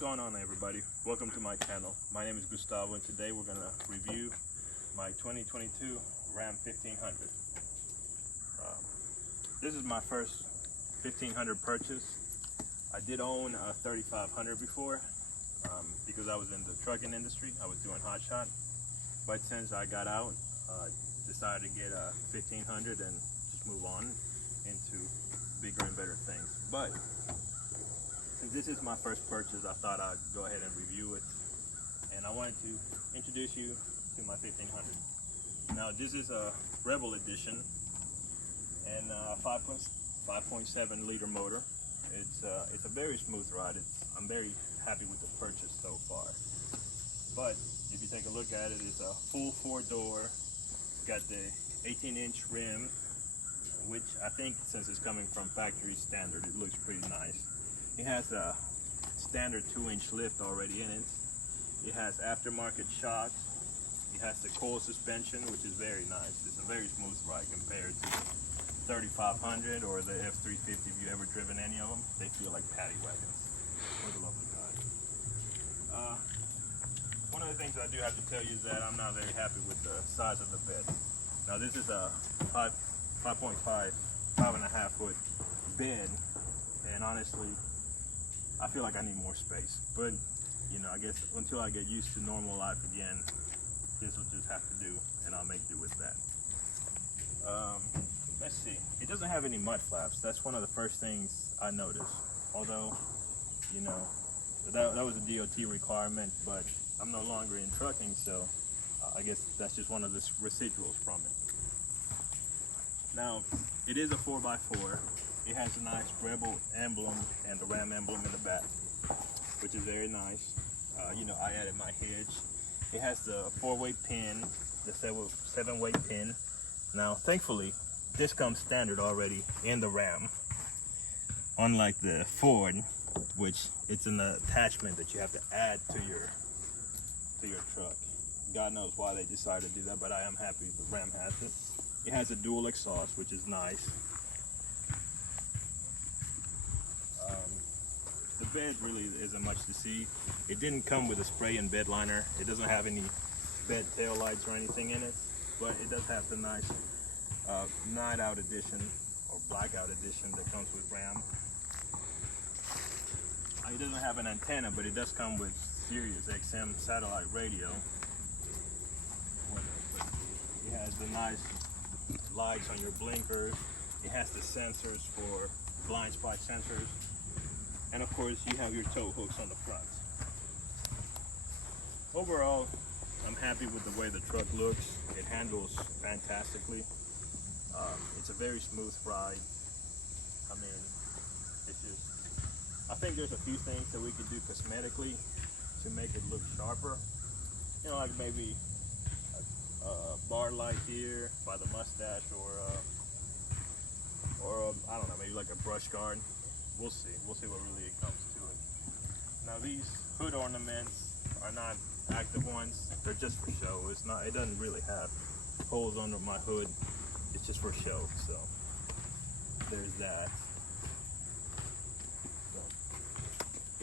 going on, everybody? Welcome to my channel. My name is Gustavo, and today we're gonna review my 2022 Ram 1500. This is my first 1500 purchase. I did own a 3500 before because I was in the trucking industry. I was doing hot shot, but since I got out, decided to get a 1500 and just move on into bigger and better things. But since this is my first purchase, I thought I'd go ahead and review it, and I wanted to introduce you to my 1500. Now this is a Rebel edition and a 5.7 liter motor. It's a very smooth ride. I'm very happy with the purchase so far. But if you take a look at it, it's a full 4-door. Got the 18-inch rim, which I think, since it's coming from factory standard, it looks pretty nice. It has a standard 2-inch lift already in it. It has aftermarket shocks. It has the coil suspension, which is very nice. It's a very smooth ride compared to 3500 or the F350. If you've ever driven any of them, they feel like paddy wagons. For the love of God. One of the things I do have to tell you is that I'm not very happy with the size of the bed. Now this is a 5.5 foot bed, and honestly, I feel like I need more space. But you know, I guess until I get used to normal life again, this will just have to do, and I'll make do with that. Let's see. It doesn't have any mud flaps. That's one of the first things I noticed. Although, you know, that was a DOT requirement, but I'm no longer in trucking, so I guess that's just one of the residuals from it. Now, it is a 4x4. It has a nice Rebel emblem and the Ram emblem in the back, which is very nice. You know, I added my hitch. It has the 4-way pin, the 7-way pin. Now, thankfully, this comes standard already in the Ram, unlike the Ford, which it's an attachment that you have to add to your truck. God knows why they decided to do that, but I am happy the Ram has it. It has a dual exhaust, which is nice. The bed really isn't much to see. It didn't come with a spray and bed liner. It doesn't have any bed tail lights or anything in it, but it does have the nice night out edition or blackout edition that comes with Ram. It doesn't have an antenna, but it does come with Sirius XM satellite radio. It has the nice lights on your blinkers. It has the sensors for blind spot sensors. And of course, you have your tow hooks on the front. Overall, I'm happy with the way the truck looks. It handles fantastically. It's a very smooth ride. I mean, I think there's a few things that we could do cosmetically to make it look sharper. You know, like maybe a bar light here by the mustache, or I don't know, maybe like a brush guard. We'll see what really comes to it. Now these hood ornaments are not active ones. They're just for show. It doesn't really have holes under my hood. It's just for show. So there's that.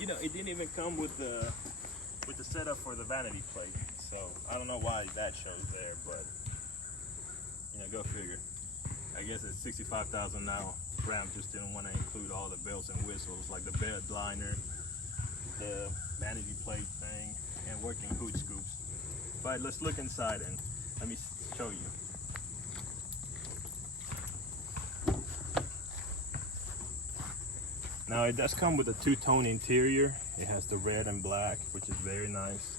You know, it didn't even come with the setup for the vanity plate, so I don't know why that shows there, but you know, go figure. I guess at 65,000 now, Ram just didn't want to include all the bells and whistles, like the bed liner, the vanity plate thing, and working hood scoops. But let's look inside and let me show you. Now it does come with a 2-tone interior. It has the red and black, which is very nice.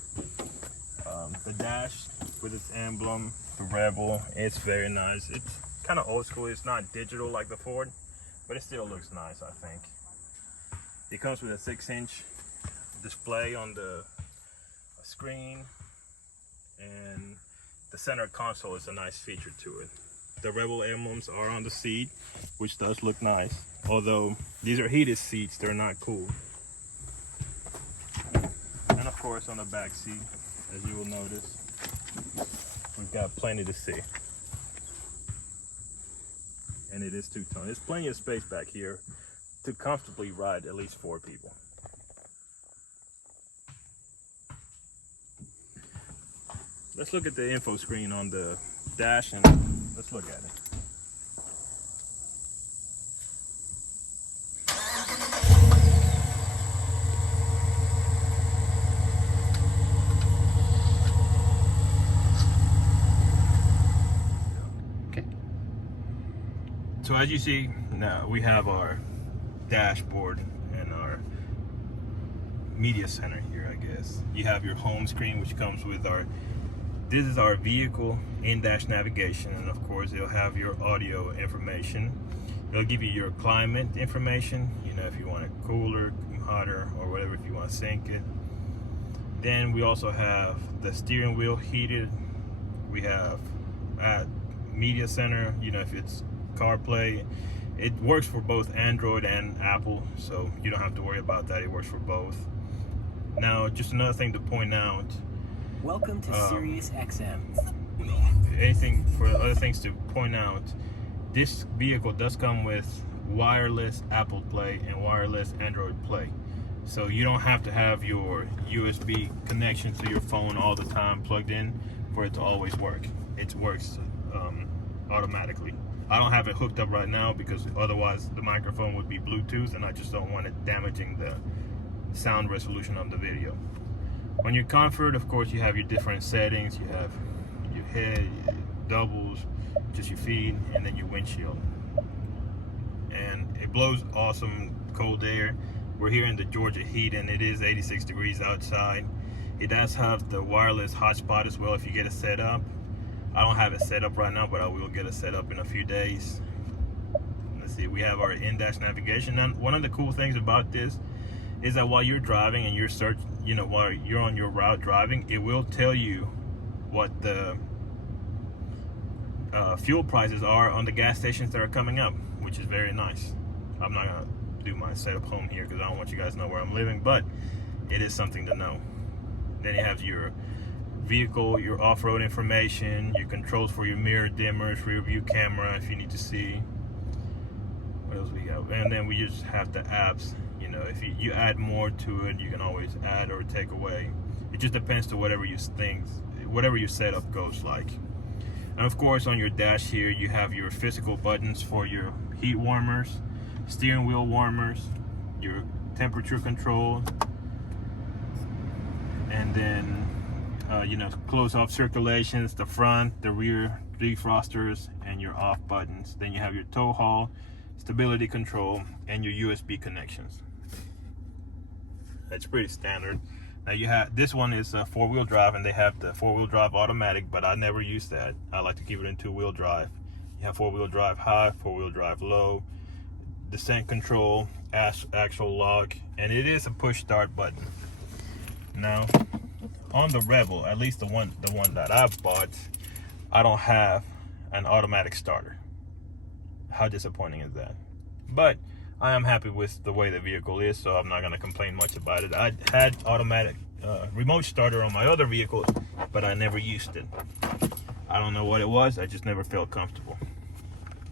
The dash with its emblem, the Rebel, it's very nice. It's kind of old school. It's not digital like the Ford, but it still looks nice, I think. It comes with a 6-inch display on the screen, and the center console is a nice feature to it. The Rebel emblems are on the seat, which does look nice. Although these are heated seats, they're not cool. And of course, on the back seat, as you will notice, we've got plenty to see. And it is 2-tone. There's plenty of space back here to comfortably ride at least 4 people. let's look at the info screen on the dash and let's look at it. Okay. So as you see, now we have our dashboard and our media center here, I guess. You have your home screen, which comes with this is our vehicle in-dash navigation, and of course it'll have your audio information. It'll give you your climate information, you know, if you want it cooler, hotter, or whatever, if you want to sync it. Then we also have the steering wheel heated. We have media center, you know, if it's CarPlay. It works for both Android and Apple, so you don't have to worry about that. It works for both. Now, just another thing to point out. Welcome to Sirius XM. Other things to point out, this vehicle does come with wireless Apple Play and wireless Android Play. So you don't have to have your USB connection to your phone all the time plugged in for it to always work. It works automatically. I don't have it hooked up right now because otherwise the microphone would be Bluetooth, and I just don't want it damaging the sound resolution of the video. On your comfort, of course, you have your different settings. You have your head, your doubles, just your feet, and then your windshield. And it blows awesome cold air. We're here in the Georgia heat, and it is 86 degrees outside. It does have the wireless hotspot as well if you get it set up. I don't have it set up right now, but I will get it set up in a few days. Let's see, we have our in-dash navigation. And one of the cool things about this is that while you're driving and you're while you're on your route driving, it will tell you what the fuel prices are on the gas stations that are coming up, which is very nice. I'm not gonna do my setup home here because I don't want you guys to know where I'm living, but it is something to know. Then you have your vehicle, your off-road information, your controls for your mirror dimmers, rear view camera if you need to see. What else we got? And then we just have the apps. You know, if you add more to it, you can always add or take away. It just depends to whatever your setup goes like. And of course, on your dash here, you have your physical buttons for your heat warmers, steering wheel warmers, your temperature control, and then close off circulations, the front, the rear defrosters, and your off buttons. Then you have your tow haul, stability control, and your USB connections. That's pretty standard. Now you have, this one is four-wheel drive, and they have the four-wheel drive automatic, but I never use that. I like to keep it in two-wheel drive. You have four-wheel drive high, four-wheel drive low, descent control, actual lock, and it is a push start button. Now on the Rebel, at least the one that I've bought, I don't have an automatic starter. How disappointing is that? But I am happy with the way the vehicle is, so I'm not going to complain much about it. I had automatic remote starter on my other vehicle, but I never used it. I don't know what it was. I just never felt comfortable.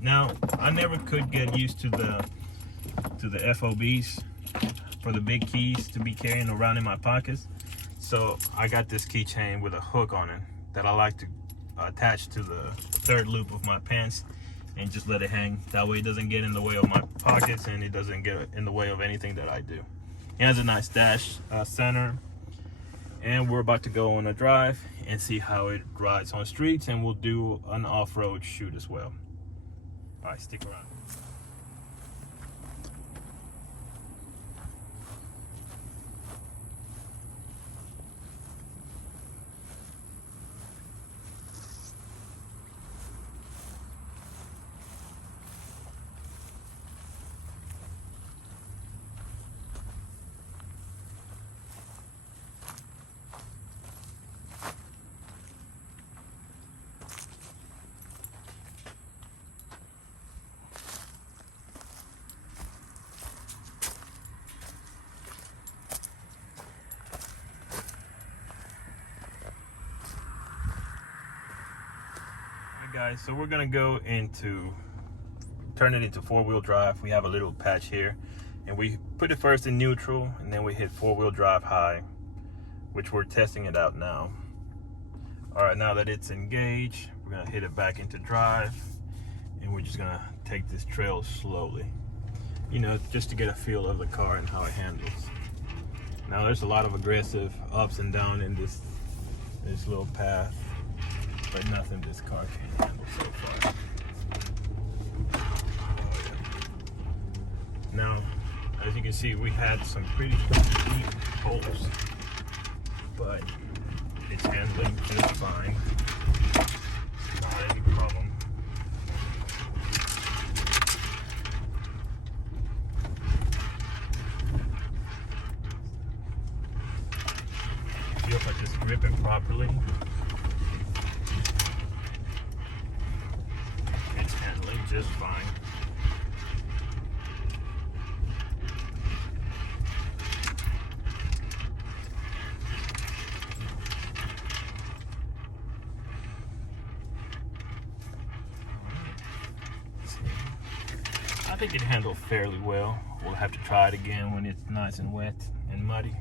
Now, I never could get used to the FOBs for the big keys to be carrying around in my pockets. So I got this keychain with a hook on it that I like to attach to the third loop of my pants and just let it hang. That way it doesn't get in the way of my pockets and it doesn't get in the way of anything that I do. It has a nice dash center, and we're about to go on a drive and see how it rides on streets, and we'll do an off-road shoot as well. All right, stick around. Guys, so we're gonna go turn it into four-wheel drive. We have a little patch here, and we put it first in neutral, and then we hit four-wheel drive high, which we're testing it out now. All right, now that it's engaged, we're gonna hit it back into drive, and we're just gonna take this trail slowly, you know, just to get a feel of the car and how it handles. Now there's a lot of aggressive ups and down in this little path, but nothing this car can't handle so far. Now, as you can see, we had some pretty deep holes, but it's handling just fine. Not any problem. See if I just grip it properly. It's handling just fine. I think it handled fairly well. We'll have to try it again when it's nice and wet and muddy.